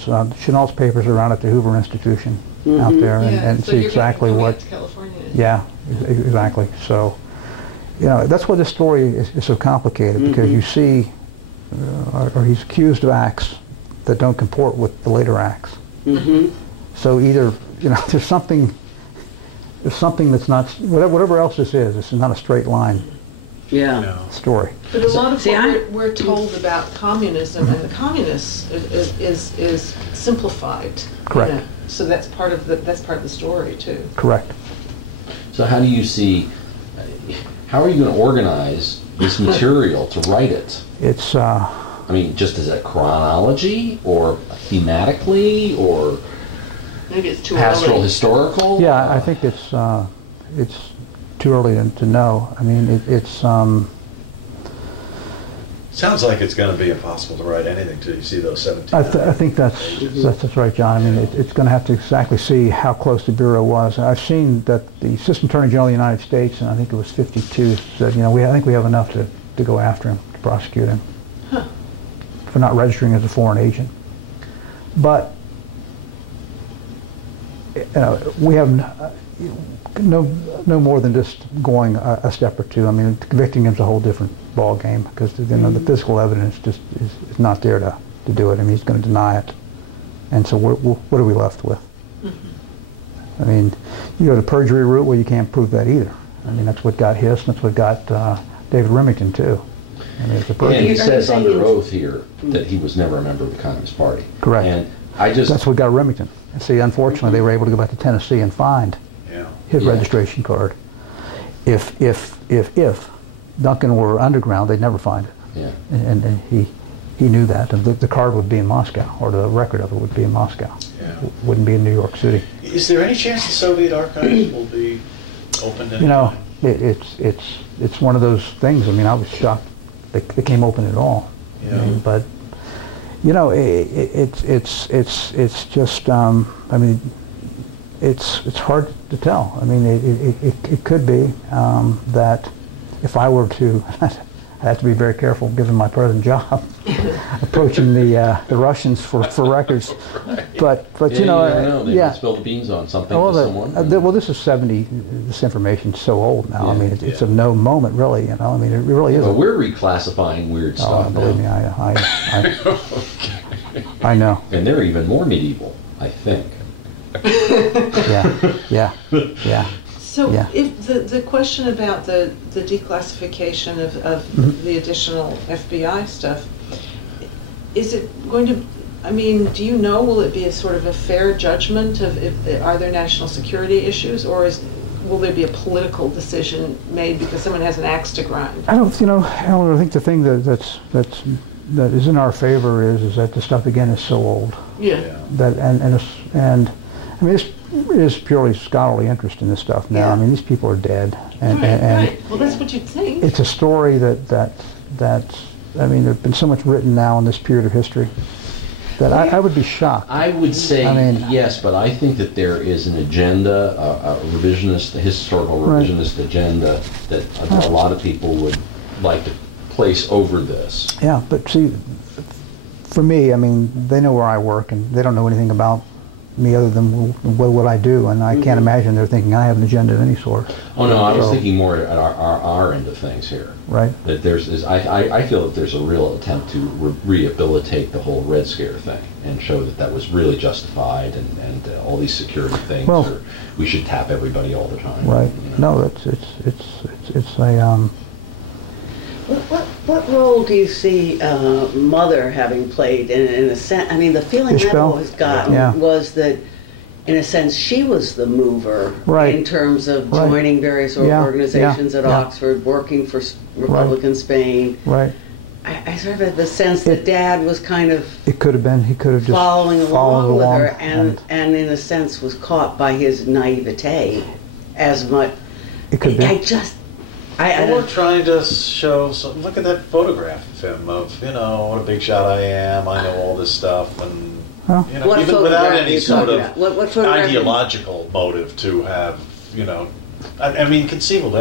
because Chenault's papers are around at the Hoover Institution out there, and so see exactly what. To California. Yeah, exactly. So, you know, that's why this story is so complicated, because you see, or he's accused of acts that don't comport with the later acts. So either, you know, there's something that's not, whatever else this is, it's not a straight line story. But a lot of what we're told about communism and the communists is simplified. Correct. You know? So that's part of the story too. Correct. So how do you see, how are you going to organize this material to write it? It's, I mean, just as a chronology, or thematically, or maybe it's too pastoral early. Historical? yeah, I think it's too early to know. I mean, it's Sounds like it's going to be impossible to write anything till you see those 17. I think that's right, John. I mean, it's going to have to exactly see how close the Bureau was. I've seen that the Assistant Attorney General of the United States, and I think it was 52, said, you know, I think we have enough to go after him, to prosecute him for not registering as a foreign agent. But you know, we have no more than just going a step or two. I mean, convicting him is a whole different ball game, because you know, the physical evidence just is not there to do it. I mean, he's going to deny it, and so what are we left with? I mean, you go the perjury route, well, you can't prove that either. I mean, that's what got Hiss, and that's what got David Remington too. I mean, it's a perjury. And he says under oath here that he was never a member of the Communist Party. Correct. And that's what got Remington. And see, unfortunately, they were able to go back to Tennessee and find his registration card. If Duncan were underground, they'd never find it. Yeah. And he knew that, and the card would be in Moscow, or the record of it would be in Moscow. Yeah. It wouldn't be in New York City. Is there any chance the Soviet archives will be opened? You know, it's one of those things. I mean, I was shocked they came open at all. Yeah. I mean, but you know, it's just. I mean, it's hard to tell. I mean, it could be that if I were to, I have to be very careful given my present job, approaching the Russians for records. Right. But yeah, you know, you don't know. They might spill the beans on something to someone. Well, this is 70. This information's so old now. I mean, it's of no moment, really. You know, I mean, it really is. But we're reclassifying weird stuff. Oh, believe me, I know. And they're even more medieval, I think. Yeah. So if the question about the declassification of the additional FBI stuff, is it going to, I mean, do you know, will it be a sort of a fair judgment of are there national security issues, or will there be a political decision made because someone has an axe to grind? I don't, you know, Eleanor, I think the thing that is in our favor is that the stuff again is so old. Yeah. That and I mean, there's purely scholarly interest in this stuff now. I mean, these people are dead, and right. Well, that's what you'd think. It's a story that I mean, there's been so much written now in this period of history that I would be shocked. I would say yes, but I think that there is an agenda, a revisionist, a historical revisionist agenda that a lot of people would like to place over this. Yeah, but see, for me, I mean, they know where I work, and they don't know anything about me other than what I do, and I can't imagine they're thinking I have an agenda of any sort. Oh no, I was thinking more at our end of things here. Right. That I feel that there's a real attempt to rehabilitate the whole Red Scare thing and show that was really justified, and all these security things. Well, we should tap everybody all the time. Right. You know? No, it's a. What role do you see Mother having played in a sense? I mean, the feeling I've always gotten was that, in a sense, she was the mover in terms of joining various organizations at Oxford, working for Republican Spain. Right. I sort of had the sense that Dad was kind of he could have just following along with her, and in a sense was caught by his naivete as much. It could be. We're trying to show some. Look at that photograph of him. Of what a big shot I am. I know all this stuff, and even without any sort of ideological motive to have. I mean, conceivably.